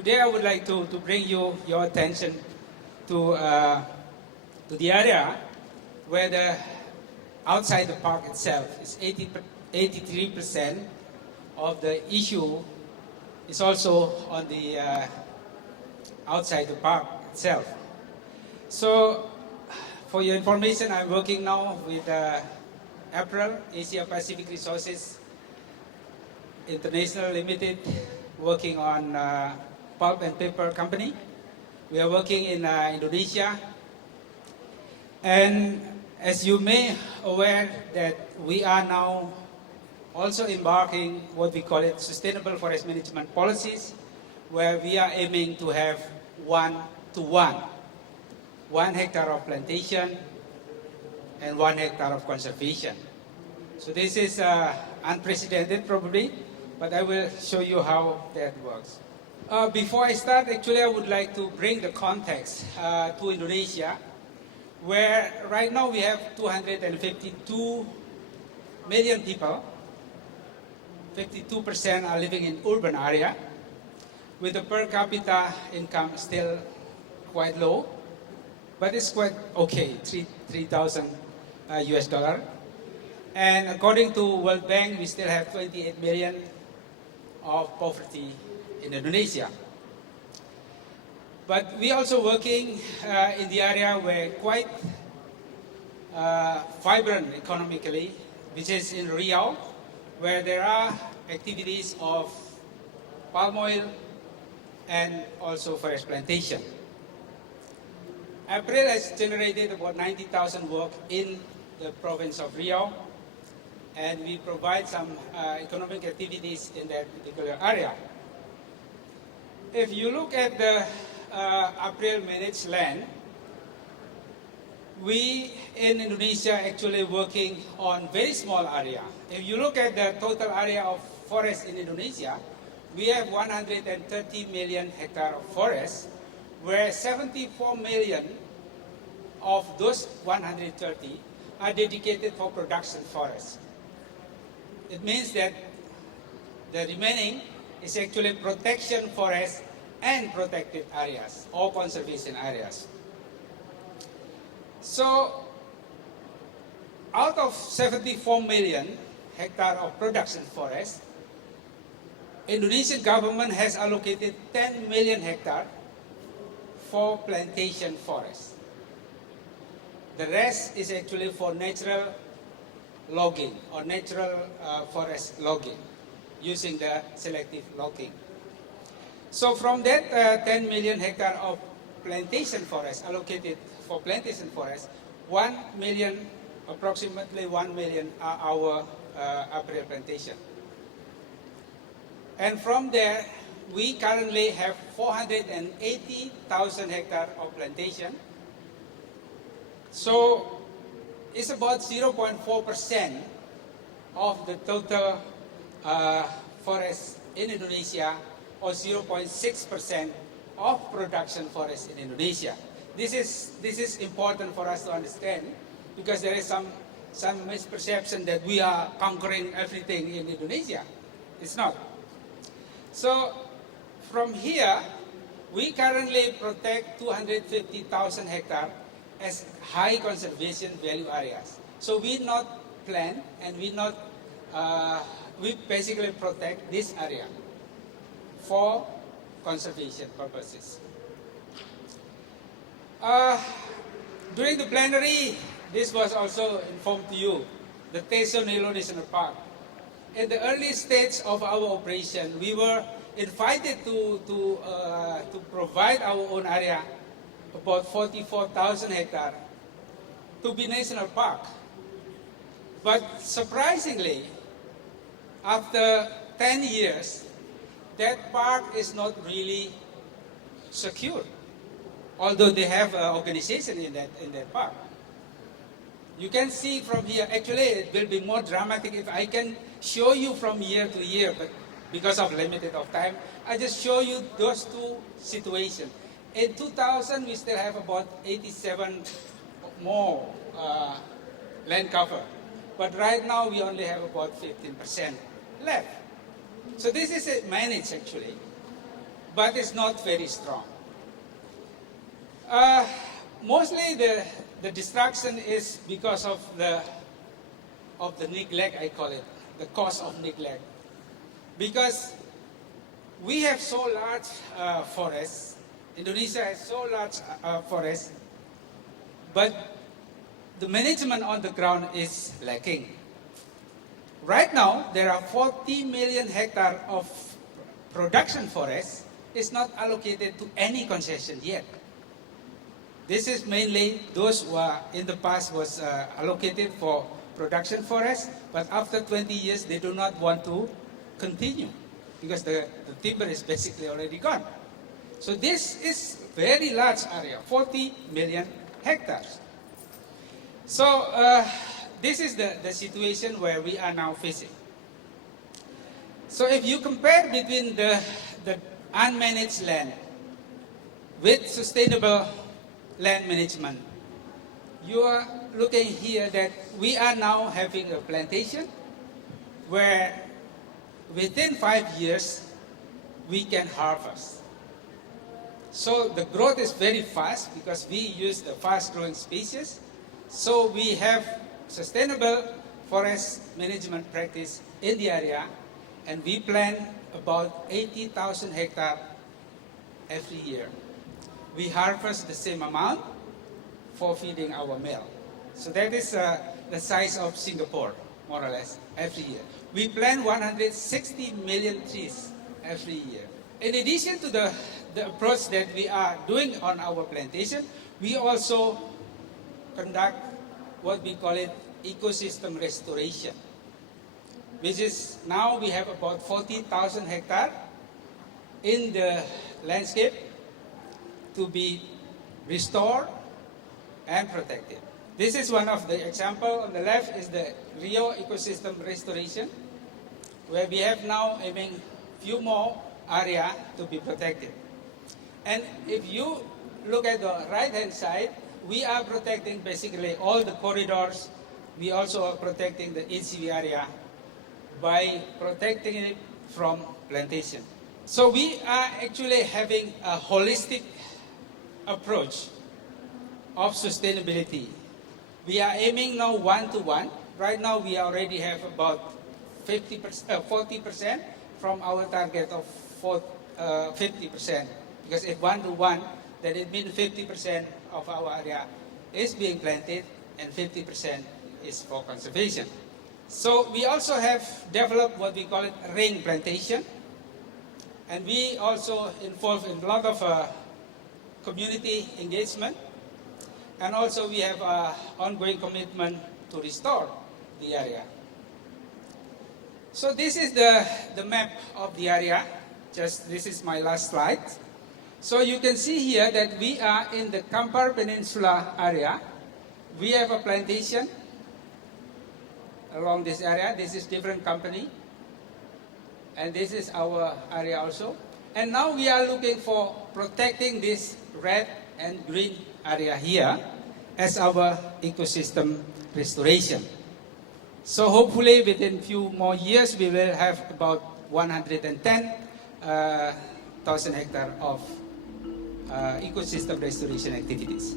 Today I would like to bring your attention to the area where the outside the park itself is 83% of the issue is also on the outside the park itself. So, for your information, I'm working now with April Asia Pacific Resources International Limited, working on pulp and paper company. We are working in Indonesia, and as you may aware that we are now also embarking what we call it sustainable forest management policies, where we are aiming to have 1-to-1, 1 hectare of plantation and 1 hectare of conservation. So this is unprecedented probably, but I will show you how that works. Before I start, actually I would like to bring the context to Indonesia, where right now we have 252 million people. 52% are living in urban area, with the per capita income still quite low, but it's quite okay, $3,000 US dollar. And according to World Bank, we still have 28 million of poverty in Indonesia. But we also working in the area where quite vibrant economically, which is in Riau, where there are activities of palm oil and also forest plantation. April has generated about 90,000 work in the province of Riau, and we provide some economic activities in that particular area. If you look at the April managed land, we in Indonesia actually working on very small area. If you look at the total area of forest in Indonesia, we have 130 million hectare of forest, where 74 million of those 130 are dedicated for production forest. It means that the remaining is actually protection forest and protected areas or conservation areas. So, out of 74 million hectare of production forest, Indonesian government has allocated 10 million hectare for plantation forest. The rest is actually for natural logging or natural forest logging, using the selective logging. So from that 10 million hectare of plantation forest allocated for plantation forest, 1 million, approximately 1 million are our April plantation. And from there, we currently have 480,000 hectare of plantation. So it's about 0.4% of the total forest in Indonesia, or 0.6% of production forest in Indonesia. This is important for us to understand, because there is some misperception that we are conquering everything in Indonesia. It's not. So from here, we currently protect 250,000 hectare as high conservation value areas. So we not plant and we basically protect this area for conservation purposes. During the plenary, this was also informed to you, the Tesso Nilo National Park. In the early stage of our operation, we were invited to provide our own area, about 44,000 hectare, to be national park. But surprisingly, after 10 years, that park is not really secure, although they have an organization in that park. You can see from here, actually it will be more dramatic if I can show you from year to year, but because of limited of time, I just show you those two situations. In 2000, we still have about 87 more land cover, but right now we only have about 15% left. So this is managed actually. but it's not very strong. Mostly the destruction is because of the neglect, I call it, the cause of neglect. Because we have so large forests, Indonesia has so large forests, but the management on the ground is lacking. Right now, there are 40 million hectares of production forests. It's not allocated to any concession yet. This is mainly those who are in the past was allocated for production forests, but after 20 years, they do not want to continue because the timber is basically already gone. So this is very large area, 40 million hectares. So this is the situation where we are now facing. So if you compare between the unmanaged land with sustainable land management, you are looking here that we are now having a plantation where within 5 years we can harvest. So the growth is very fast because we use the fast growing species. So we have sustainable forest management practice in the area, and we plant about 80,000 hectares every year. We harvest the same amount for feeding our meal. So that is the size of Singapore, more or less, every year. We plant 160 million trees every year. In addition to the approach that we are doing on our plantation, we also conduct what we call it ecosystem restoration, which is now we have about 40,000 hectares in the landscape to be restored and protected. This is one of the example. On the left is the Rio ecosystem restoration, where we have now aiming few more area to be protected. And if you look at the right-hand side, we are protecting basically all the corridors. We also are protecting the HCV area by protecting it from plantation. So we are actually having a holistic approach of sustainability. We are aiming now 1-to-1. Right now we already have about 40% from our target of 50%. Because if 1-to-1, then it means 50% of our area is being planted and 50% is for conservation. So we also have developed what we call it ring plantation. And we also involve in a lot of community engagement. And also we have an ongoing commitment to restore the area. So this is the map of the area. This is my last slide. So you can see here that we are in the Kampar Peninsula area. We have a plantation along this area. This is different company. And this is our area also. And now we are looking for protecting this red and green area here as our ecosystem restoration. So hopefully within few more years we will have about 110,000 hectares of ecosystem restoration activities.